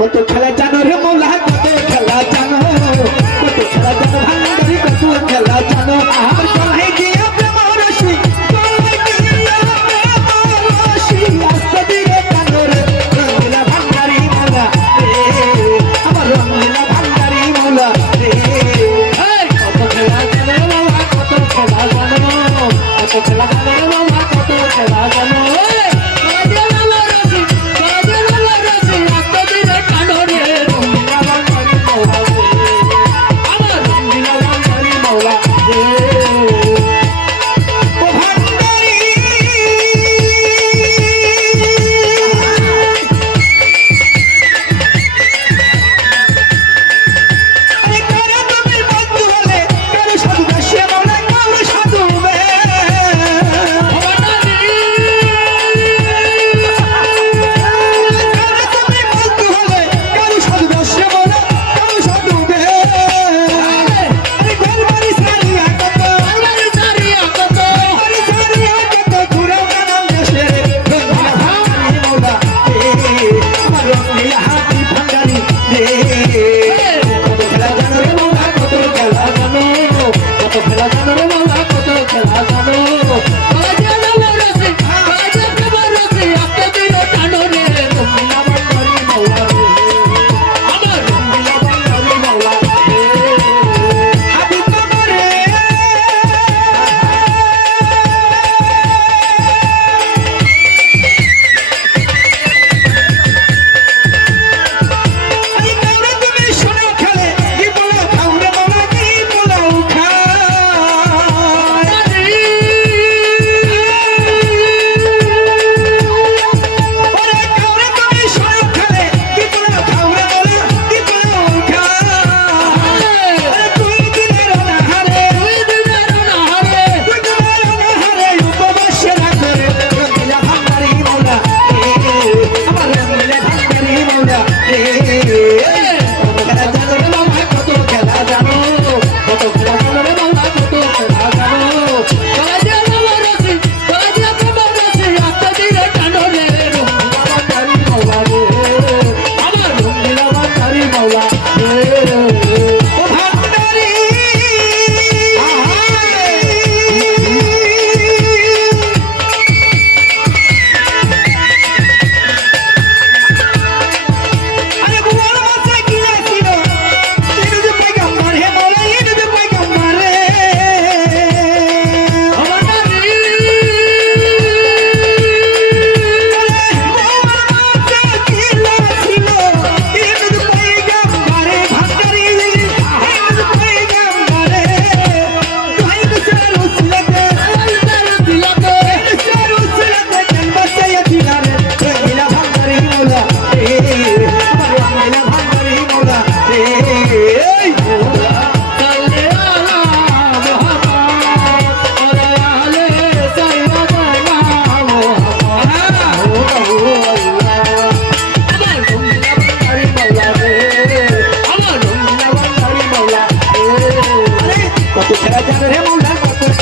কত খেলা জানো রে মোলা, কত খেলা জানো? কত খেলা জানো ভান্ডারি কত খেলা জানো? আমার চলাই দিয়ে খেলা খেলা কত খেলা জানো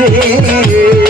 রে